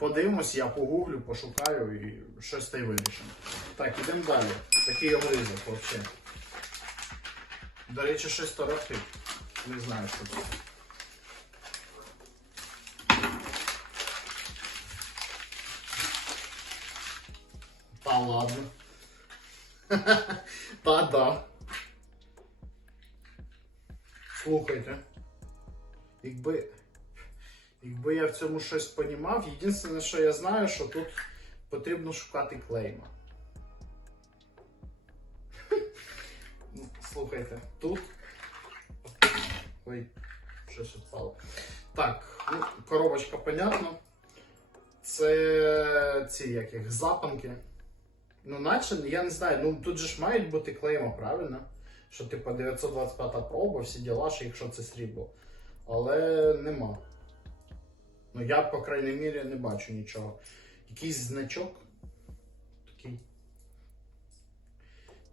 Подивимось, я погуглю, пошукаю і щось та й вирішимо. Так, ідемо далі. Такий огризок взагалі. До речі, щось торохтить. Не знаю, що це. Та ладно. Та да. Слухайте. Якби. Якби я в цьому щось понімав, єдине, що я знаю, що тут потрібно шукати клейма. Ну, Слухайте, тут. Ой, щось відпало. Так, ну, коробочка, понятно. Це ці як запанки. Ну, наче, я не знаю, ну тут же ж мають бути клейма, правильно? Що типу 925 проба, всі діла, що якщо це срібло. Але нема. Ну я, по крайній мірі, не бачу нічого. Якийсь значок. Такий